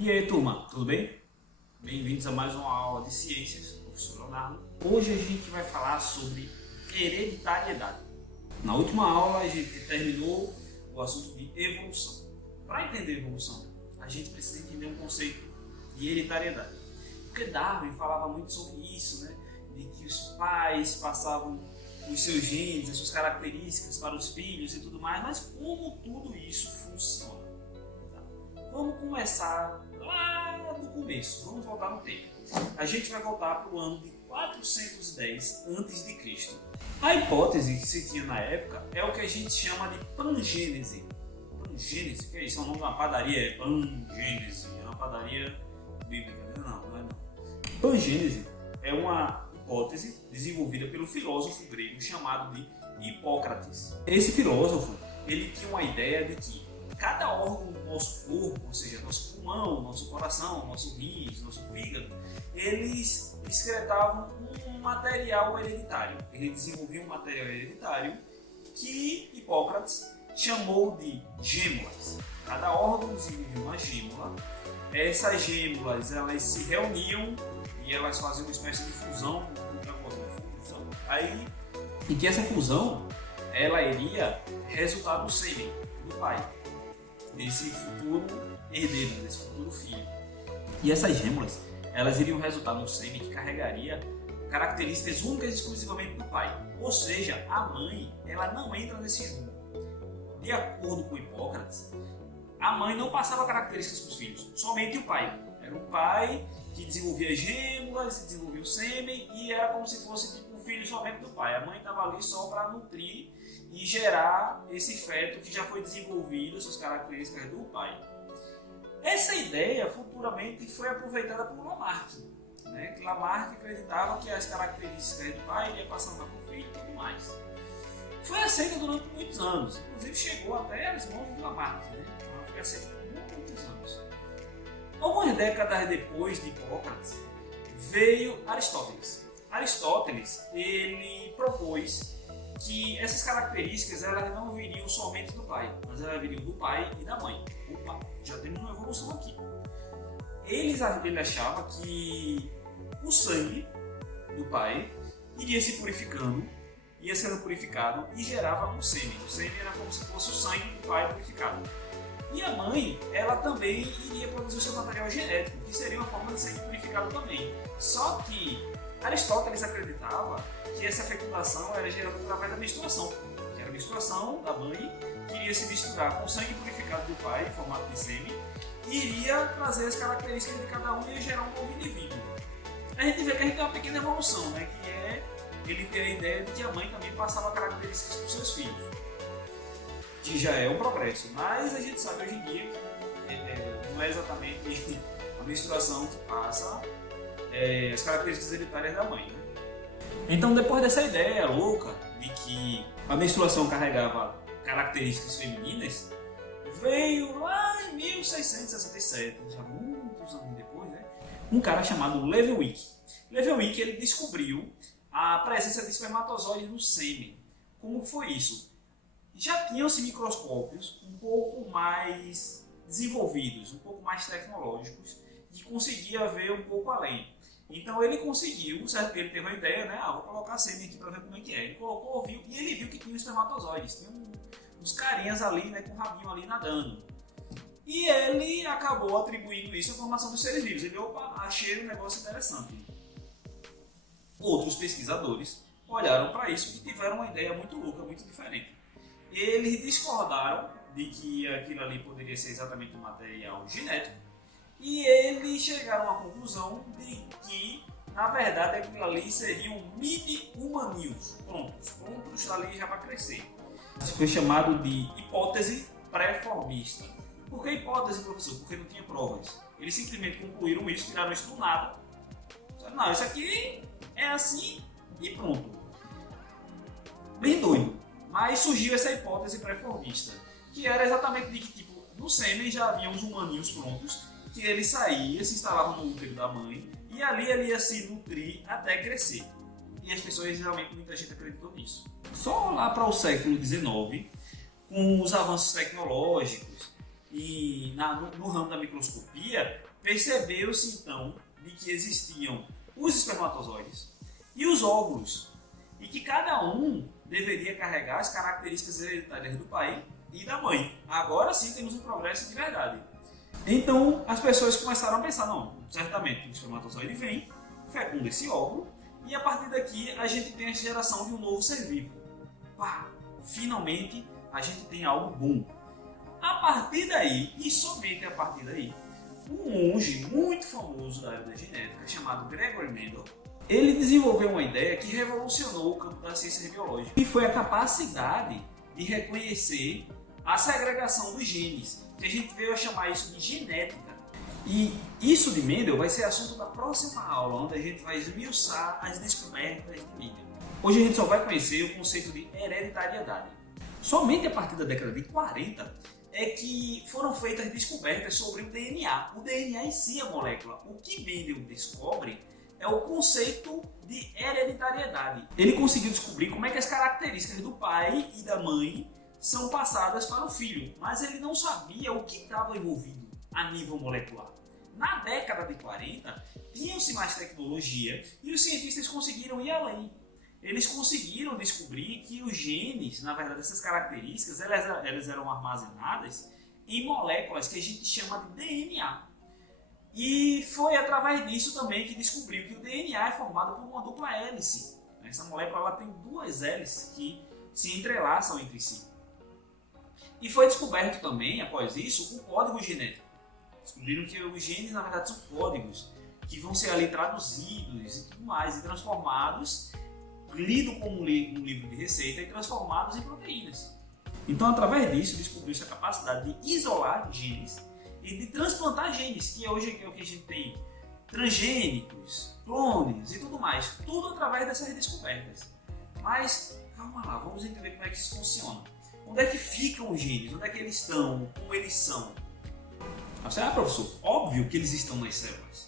E aí, turma, tudo bem? Bem-vindos a mais uma aula de ciências, professor Leonardo. Hoje a gente vai falar sobre hereditariedade. Na última aula a gente terminou o assunto de evolução. Para entender evolução, a gente precisa entender um conceito de hereditariedade. Porque Darwin falava muito sobre isso, né? De que os pais passavam os seus genes, as suas características para os filhos e tudo mais, mas como tudo isso funciona? Vamos começar lá do começo, vamos voltar no tempo. A gente vai voltar para o ano de 410 a.C. A hipótese que se tinha na época é o que a gente chama de pangênese. Pangênese, que é isso? É o nome de uma padaria, é pangênese, é uma padaria bíblica, não é não. Pangênese é uma hipótese desenvolvida pelo filósofo grego chamado de Hipócrates. Esse filósofo, ele tinha uma ideia de que cada órgão do nosso corpo, ou seja, nosso pulmão, nosso coração, nosso rins, nosso fígado, eles excretavam um material hereditário. Ele desenvolvia um material hereditário que Hipócrates chamou de gêmulas. Cada órgão desenvolvia uma gêmula. Essas gêmulas, elas se reuniam e elas faziam uma espécie de fusão, e que essa fusão, ela iria resultar do sêmen do pai, desse futuro herdeiro, desse futuro filho. E essas gêmulas, elas iriam resultar no sêmen que carregaria características únicas e exclusivamente do pai. Ou seja, a mãe, ela não entra nesse jogo. De acordo com Hipócrates, a mãe não passava características para os filhos, somente o pai. Era o pai que desenvolvia gêmulas, desenvolvia o sêmen e era como se fosse tipo um filho somente do pai. A mãe estava ali só para nutrir e gerar esse feto que já foi desenvolvido, suas características do pai. Essa ideia futuramente foi aproveitada por Lamarck, né? Lamarck acreditava que as características do pai iam passando para o filho e tudo mais. Foi aceita durante muitos anos, inclusive chegou até as mãos de Lamarck, né? Então, foi aceita por muitos anos. Algumas décadas depois de Hipócrates, veio Aristóteles. Aristóteles, ele propôs que essas características elas não viriam somente do pai, mas elas viriam do pai e da mãe. Opa, já temos uma evolução aqui. Ele achava que o sangue do pai iria se purificando, ia sendo purificado e gerava o sêmen. O sêmen era como se fosse o sangue do pai purificado. E a mãe, ela também iria produzir o seu material genético, que seria uma forma de sangue purificado também. Só que Aristóteles acreditava que essa fecundação era gerada através da menstruação, que era a menstruação da mãe que iria se misturar com o sangue purificado do pai, em formato de sêmen, e iria trazer as características de cada um e ia gerar um novo indivíduo. A gente vê que a gente tem uma pequena evolução, né? Que é ele ter a ideia de que a mãe também passava características para os seus filhos, que já é um progresso, mas a gente sabe hoje em dia que não é exatamente a menstruação que passa as características hereditárias da mãe, né? Então, depois dessa ideia louca de que a menstruação carregava características femininas, veio lá em 1667, já muitos anos depois, né, um cara chamado Leavenworth. Leavenworth, ele descobriu a presença de espermatozoides no sêmen. Como foi isso? Já tinham-se microscópios um pouco mais desenvolvidos, um pouco mais tecnológicos, e conseguia ver um pouco além. Então ele conseguiu, certo? Ele teve uma ideia, né? Vou colocar a sêmen aqui para ver como é que é. Ele colocou, viu, e ele viu que tinha espermatozoides, tinha uns carinhas ali, né, com o rabinho ali nadando. E ele acabou atribuindo isso à formação dos seres vivos. Ele, opa, achei um negócio interessante. Outros pesquisadores olharam para isso e tiveram uma ideia muito louca, muito diferente. Eles discordaram de que aquilo ali poderia ser exatamente um material genético, e eles chegaram à conclusão de que, na verdade, aquilo ali seriam mini-humaninhos, prontos ali já para crescer. Isso foi chamado de hipótese pré-formista. Por que hipótese, professor? Porque não tinha provas. Eles simplesmente concluíram isso, tiraram isso do nada. Não, isso aqui é assim e pronto. Bem doido. Mas surgiu essa hipótese pré-formista, que era exatamente de que, tipo, no sêmen já havia uns humaninhos prontos, que ele saía, se instalava no útero da mãe e ali ele ia se nutrir até crescer. E as pessoas, realmente, muita gente acreditou nisso. Só lá para o século XIX, com os avanços tecnológicos, e no ramo da microscopia, percebeu-se então de que existiam os espermatozoides e os óvulos, e que cada um deveria carregar as características hereditárias do pai e da mãe. Agora sim temos um progresso de verdade. Então as pessoas começaram a pensar, não, certamente o espermatozoide vem, fecunda esse óvulo, e a partir daqui a gente tem a geração de um novo ser vivo. Pá, finalmente a gente tem algo bom. A partir daí, e somente a partir daí, um monge muito famoso da área da genética, chamado Gregory Mendel, ele desenvolveu uma ideia que revolucionou o campo das ciências biológicas, que foi a capacidade de reconhecer a segregação dos genes, que a gente veio a chamar isso de genética. E isso de Mendel vai ser assunto da próxima aula, onde a gente vai esmiuçar as descobertas de Mendel. Hoje a gente só vai conhecer o conceito de hereditariedade. Somente a partir da década de 40 é que foram feitas descobertas sobre o DNA. O DNA em si, a molécula. O que Mendel descobre é o conceito de hereditariedade. Ele conseguiu descobrir como é que as características do pai e da mãe são passadas para o filho, mas ele não sabia o que estava envolvido a nível molecular. Na década de 40, tinha-se mais tecnologia e os cientistas conseguiram ir além. Eles conseguiram descobrir que os genes, na verdade, essas características, elas eram armazenadas em moléculas que a gente chama de DNA. E foi através disso também que descobriu que o DNA é formado por uma dupla hélice. Essa molécula ela tem duas hélices que se entrelaçam entre si. E foi descoberto também, após isso, o código genético. Descobriram que os genes, na verdade, são códigos que vão ser ali traduzidos e tudo mais, e transformados, lido como um livro de receita e transformados em proteínas. Então, através disso, descobriu-se a capacidade de isolar genes e de transplantar genes, que hoje é o que a gente tem, transgênicos, clones e tudo mais, tudo através dessas descobertas. Mas, calma lá, vamos entender como é que isso funciona. Onde é que ficam os genes? Onde é que eles estão? Como eles são? Você, professor, óbvio que eles estão nas células.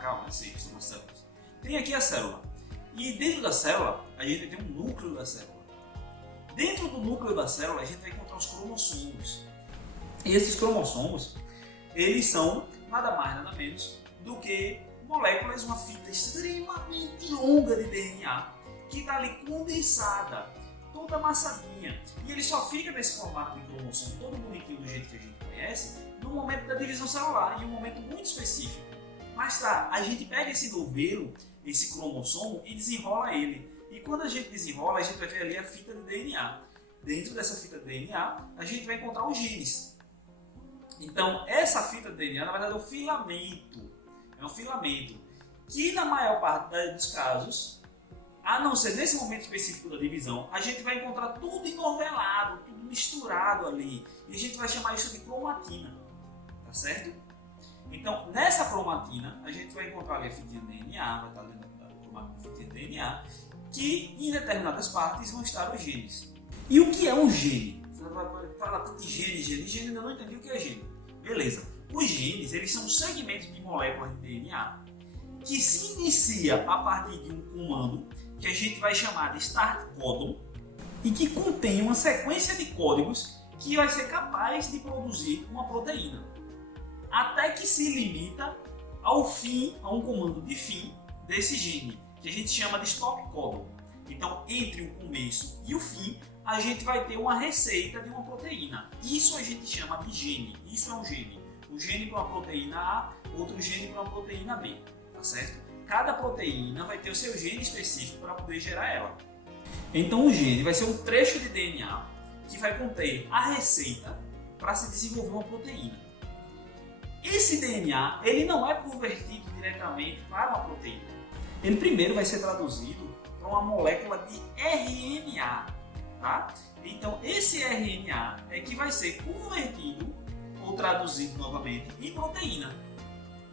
Calma, eu sei que estão nas células. Tem aqui a célula. E dentro da célula, a gente tem um núcleo da célula. Dentro do núcleo da célula, a gente vai encontrar os cromossomos. E esses cromossomos, eles são nada mais, nada menos do que moléculas, uma fita extremamente longa de DNA, que está ali condensada, toda amassadinha. E ele só fica nesse formato de cromossomo, todo bonitinho do jeito que a gente conhece, no momento da divisão celular, em um momento muito específico. Mas tá, a gente pega esse novelo, esse cromossomo, e desenrola ele. E quando a gente desenrola, a gente vai ver ali a fita de DNA. Dentro dessa fita de DNA, a gente vai encontrar os genes. Então, essa fita de DNA, na verdade, é um filamento. É um filamento que, na maior parte dos casos, a não ser nesse momento específico da divisão, a gente vai encontrar tudo enovelado, tudo misturado ali. E a gente vai chamar isso de cromatina. Tá certo? Então, nessa cromatina, a gente vai encontrar ali a fitinha de DNA, vai estar dentro da cromatina fitinha de DNA, que em determinadas partes vão estar os genes. E o que é um gene? Você vai falar tanto de gene, ainda não entendi o que é gene. Beleza. Os genes, eles são segmentos de moléculas de DNA que se inicia a partir de um comando que a gente vai chamar de start codon e que contém uma sequência de códigos que vai ser capaz de produzir uma proteína. Até que se limita ao fim, a um comando de fim desse gene, que a gente chama de stop codon. Então, entre o começo e o fim, a gente vai ter uma receita de uma proteína. Isso a gente chama de gene. Isso é um gene. Um gene para uma proteína A, outro gene para uma proteína B. Tá certo? Cada proteína vai ter o seu gene específico para poder gerar ela. Então, o gene vai ser um trecho de DNA que vai conter a receita para se desenvolver uma proteína. Esse DNA ele não é convertido diretamente para uma proteína. Ele primeiro vai ser traduzido para uma molécula de RNA. Tá? Então, esse RNA é que vai ser convertido ou traduzido novamente em proteína.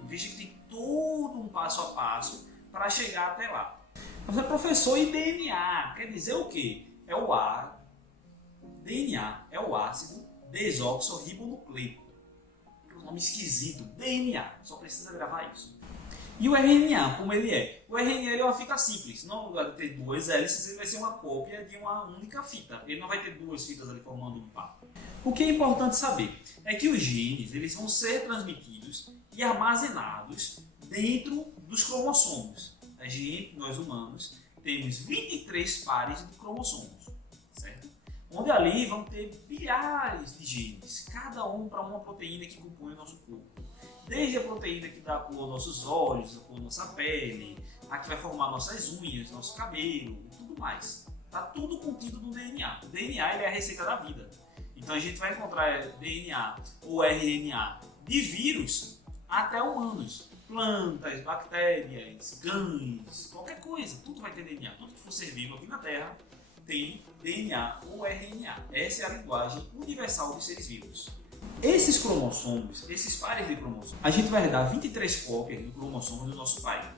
Veja que tem todo um passo a passo para chegar até lá. Mas, professor, e DNA? Quer dizer o quê? É o A. DNA é o ácido desoxirribonucleico. Um nome esquisito, DNA. Só precisa gravar isso. E o RNA, como ele é? O RNA ele é uma fita simples. No lugar de ter duas hélices, ele vai ser uma cópia de uma única fita. Ele não vai ter duas fitas ali formando um par. O que é importante saber é que os genes eles vão ser transmitidos e armazenados dentro dos cromossomos. A gente, nós humanos, temos 23 pares de cromossomos, certo? Onde ali vão ter bilhares de genes, cada um para uma proteína que compõe o nosso corpo. Desde a proteína que dá a cor aos nossos olhos, a cor da nossa pele, a que vai formar nossas unhas, nosso cabelo e tudo mais. Está tudo contido no DNA. O DNA ele é a receita da vida. Então a gente vai encontrar DNA ou RNA de vírus até humanos. Plantas, bactérias, cães, qualquer coisa. Tudo vai ter DNA. Tudo que for ser vivo aqui na Terra tem DNA ou RNA. Essa é a linguagem universal dos seres vivos. Esses cromossomos, esses pares de cromossomos, a gente vai herdar 23 cópias do cromossomo do nosso pai,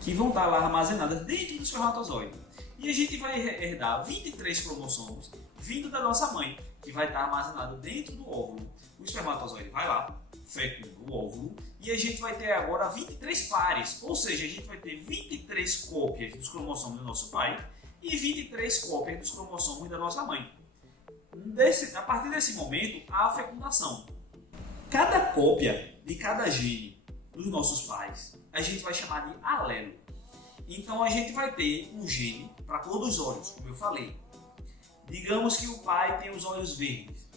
que vão estar lá armazenadas dentro do espermatozoide. E a gente vai herdar 23 cromossomos vindo da nossa mãe, que vai estar armazenado dentro do óvulo. O espermatozoide vai lá, fecunda o óvulo, e a gente vai ter agora 23 pares, ou seja, a gente vai ter 23 cópias dos cromossomos do nosso pai e 23 cópias dos cromossomos da nossa mãe. A partir desse momento, há a fecundação. Cada cópia de cada gene dos nossos pais, a gente vai chamar de alelo. Então a gente vai ter um gene para a cor dos olhos, como eu falei. Digamos que o pai tem os olhos verdes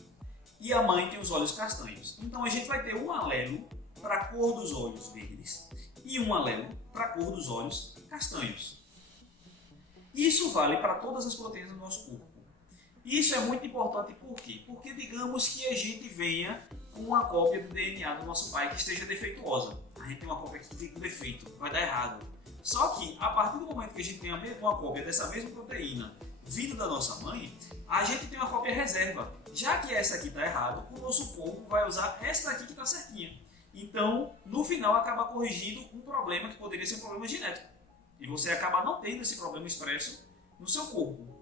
e a mãe tem os olhos castanhos. Então a gente vai ter um alelo para a cor dos olhos verdes e um alelo para a cor dos olhos castanhos. Isso vale para todas as proteínas do nosso corpo. Isso é muito importante por quê? Porque digamos que a gente venha com uma cópia do DNA do nosso pai que esteja defeituosa. A gente tem uma cópia que tem um defeito, vai dar errado. Só que a partir do momento que a gente tem uma cópia dessa mesma proteína vindo da nossa mãe, a gente tem uma cópia reserva. Já que essa aqui está errada, o nosso corpo vai usar essa daqui que está certinha. Então, no final, acaba corrigindo um problema que poderia ser um problema genético. E você acaba não tendo esse problema expresso no seu corpo.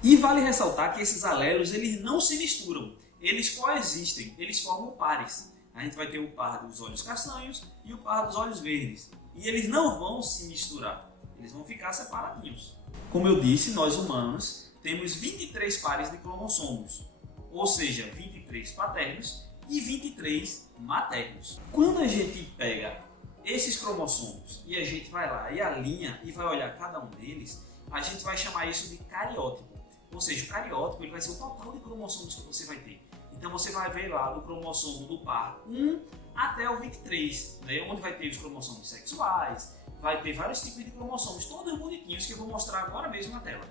E vale ressaltar que esses alelos eles não se misturam, eles coexistem, eles formam pares. A gente vai ter o par dos olhos castanhos e o par dos olhos verdes. E eles não vão se misturar, eles vão ficar separadinhos. Como eu disse, nós humanos temos 23 pares de cromossomos, ou seja, 23 paternos e 23 maternos. Quando a gente pega esses cromossomos e a gente vai lá e alinha e vai olhar cada um deles, a gente vai chamar isso de cariótipo. Ou seja, o cariótipo ele vai ser o total de cromossomos que você vai ter. Então você vai ver lá do cromossomo do par 1 até o 23, né, onde vai ter os cromossomos sexuais, vai ter vários tipos de cromossomos, todos bonitinhos que eu vou mostrar agora mesmo na tela.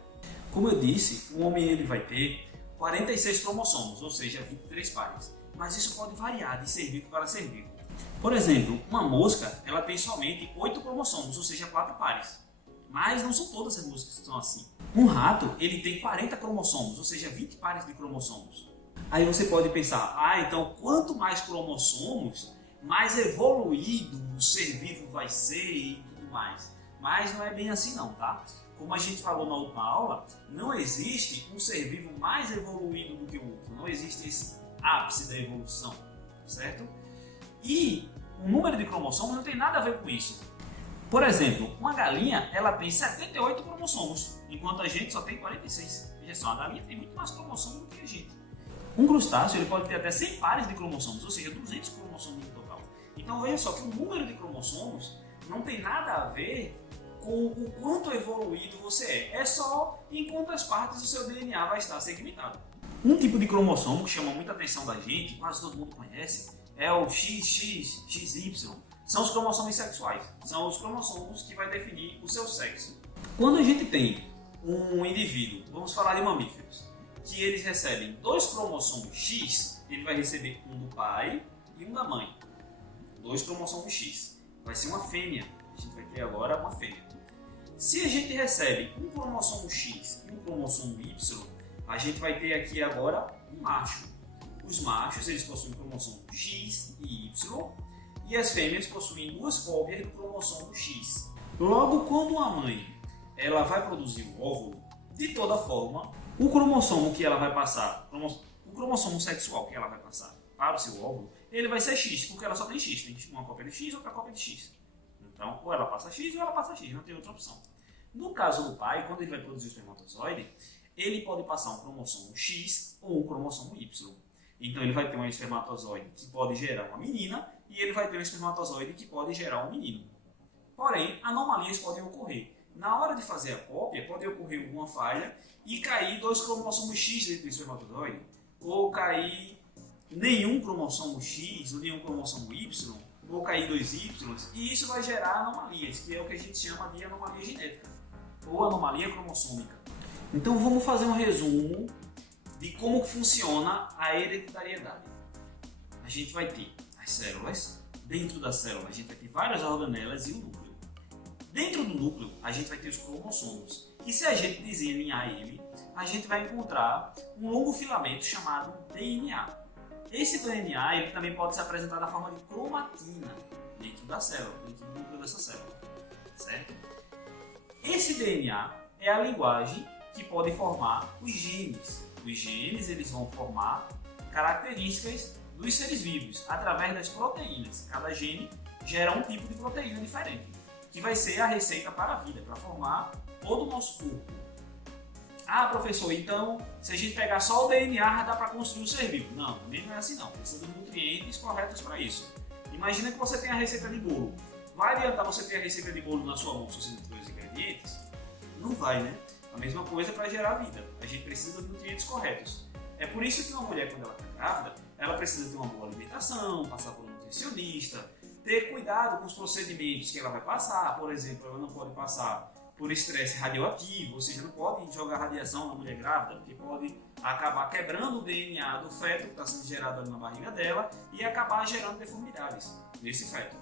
Como eu disse, o homem ele vai ter 46 cromossomos, ou seja, 23 pares. Mas isso pode variar de ser vivo para ser vivo. Por exemplo, uma mosca ela tem somente 8 cromossomos, ou seja, 4 pares. Mas não são todas as moscas que são assim. Um rato ele tem 40 cromossomos, ou seja, 20 pares de cromossomos. Aí você pode pensar, então quanto mais cromossomos, mais evoluído o ser vivo vai ser e tudo mais. Mas não é bem assim não, tá? Como a gente falou na última aula, não existe um ser vivo mais evoluído do que o outro. Não existe esse ápice da evolução, certo? E o número de cromossomos não tem nada a ver com isso. Por exemplo, uma galinha ela tem 78 cromossomos, enquanto a gente só tem 46. Veja só, a galinha tem muito mais cromossomos do que a gente. Um crustáceo ele pode ter até 100 pares de cromossomos, ou seja, 200 cromossomos no total. Então veja só que o número de cromossomos não tem nada a ver com o quanto evoluído você é. É só em quantas partes o seu DNA vai estar segmentado. Um tipo de cromossomo que chama muita atenção da gente, quase todo mundo conhece, é o XX, XY. São os cromossomos sexuais. São os cromossomos que vai definir o seu sexo. Quando a gente tem um indivíduo, vamos falar de mamíferos, que eles recebem 2 cromossomos X, ele vai receber um do pai e um da mãe. 2 cromossomos X. Vai ser uma fêmea. A gente vai ter agora uma fêmea. Se a gente recebe um cromossomo X e um cromossomo Y, a gente vai ter aqui agora um macho. Os machos eles possuem cromossomo X e Y e as fêmeas possuem 2 cópias do cromossomo X. Logo, quando a mãe ela vai produzir o óvulo, de toda forma, o cromossomo que ela vai passar, o cromossomo sexual que ela vai passar para o seu óvulo, ele vai ser X, porque ela só tem X. Tem uma cópia de X e outra cópia de X. Então, ou ela passa X ou ela passa X, não tem outra opção. No caso do pai, quando ele vai produzir o espermatozoide, ele pode passar um cromossomo X ou um cromossomo Y. Então ele vai ter um espermatozoide que pode gerar uma menina e ele vai ter um espermatozoide que pode gerar um menino. Porém, anomalias podem ocorrer. Na hora de fazer a cópia, pode ocorrer alguma falha e cair 2 cromossomos X dentro do espermatozoide, ou cair nenhum cromossomo X ou nenhum cromossomo Y, ou cair 2 Y, e isso vai gerar anomalias, que é o que a gente chama de anomalia genética, ou anomalia cromossômica. Então vamos fazer um resumo de como funciona a hereditariedade. A gente vai ter as células, dentro da célula a gente vai ter várias organelas e o núcleo. Dentro do núcleo a gente vai ter os cromossomos, e se a gente desenhar ele, a gente vai encontrar um longo filamento chamado DNA. Esse DNA ele também pode se apresentar na forma de cromatina dentro da célula, dentro do núcleo dessa célula, certo? Esse DNA é a linguagem que pode formar os genes. Os genes eles vão formar características dos seres vivos através das proteínas. Cada gene gera um tipo de proteína diferente, que vai ser a receita para a vida, para formar todo o nosso corpo. Ah, professor, então se a gente pegar só o DNA já dá para construir um ser vivo. Não, também não é assim não. Precisa de nutrientes corretos para isso. Imagina que você tem a receita de bolo. Vai adiantar você ter a receita de bolo na sua mão se você não tiver os ingredientes? Não vai, né? A mesma coisa para gerar vida. A gente precisa de nutrientes corretos. É por isso que uma mulher, quando ela está grávida, ela precisa ter uma boa alimentação, passar por um nutricionista, ter cuidado com os procedimentos que ela vai passar. Por exemplo, ela não pode passar por estresse radioativo, ou seja, não pode jogar radiação na mulher grávida, porque pode acabar quebrando o DNA do feto que está sendo gerado ali na barriga dela e acabar gerando deformidades nesse feto.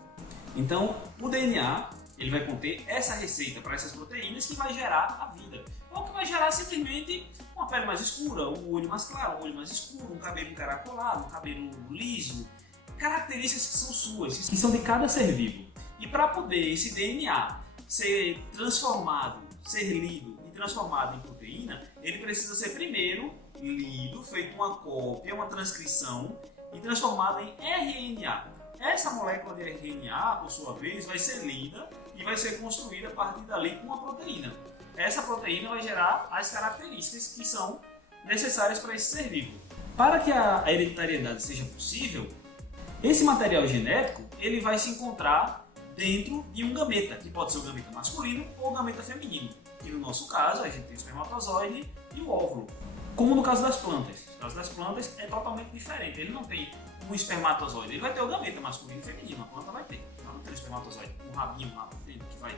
Então, o DNA ele vai conter essa receita para essas proteínas que vai gerar a vida. Ou que vai gerar simplesmente uma pele mais escura, um olho mais claro, um olho mais escuro, um cabelo encaracolado, um cabelo liso. Características que são suas, que são de cada ser vivo. E para poder esse DNA ser transformado, ser lido e transformado em proteína, ele precisa ser primeiro lido, feito uma cópia, uma transcrição e transformado em RNA. Essa molécula de RNA, por sua vez, vai ser lida e vai ser construída a partir dali com uma proteína. Essa proteína vai gerar as características que são necessárias para esse ser vivo. Para que a hereditariedade seja possível, esse material genético ele vai se encontrar dentro de um gameta, que pode ser o gameta masculino ou o gameta feminino. Que no nosso caso a gente tem o espermatozoide e o óvulo. Como no caso das plantas. No caso das plantas é totalmente diferente. Ele não tem um espermatozoide, ele vai ter o gameta masculino e feminino. A planta vai ter. Ela não tem o espermatozoide, um rabinho lá dentro que vai.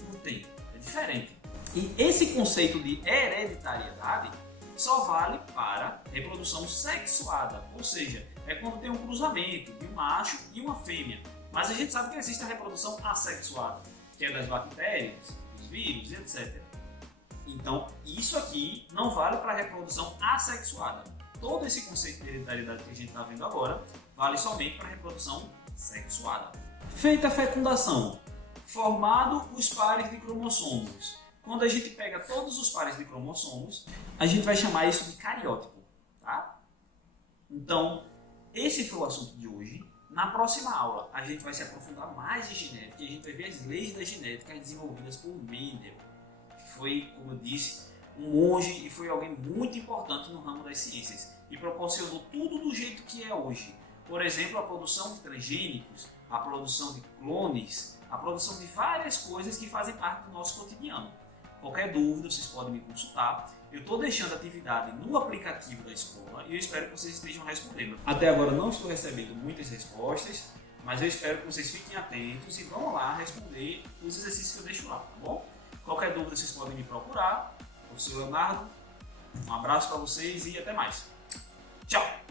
Não tem. É diferente. E esse conceito de hereditariedade só vale para reprodução sexuada, ou seja, é quando tem um cruzamento de um macho e uma fêmea. Mas a gente sabe que existe a reprodução assexuada, que é das bactérias, dos vírus, etc. Então, isso aqui não vale para a reprodução assexuada. Todo esse conceito de hereditariedade que a gente está vendo agora vale somente para a reprodução sexuada. Feita a fecundação, formado os pares de cromossomos. Quando a gente pega todos os pares de cromossomos, a gente vai chamar isso de cariótipo, tá? Então, esse foi o assunto de hoje. Na próxima aula, a gente vai se aprofundar mais em genética e a gente vai ver as leis da genética desenvolvidas por Mendel, que foi, como eu disse, um monge e foi alguém muito importante no ramo das ciências e proporcionou tudo do jeito que é hoje. Por exemplo, a produção de transgênicos, a produção de clones, a produção de várias coisas que fazem parte do nosso cotidiano. Qualquer dúvida, vocês podem me consultar. Eu estou deixando a atividade no aplicativo da escola e eu espero que vocês estejam respondendo. Até agora não estou recebendo muitas respostas, mas eu espero que vocês fiquem atentos e vão lá responder os exercícios que eu deixo lá, tá bom? Qualquer dúvida, vocês podem me procurar. Eu sou o Leonardo, um abraço para vocês e até mais. Tchau!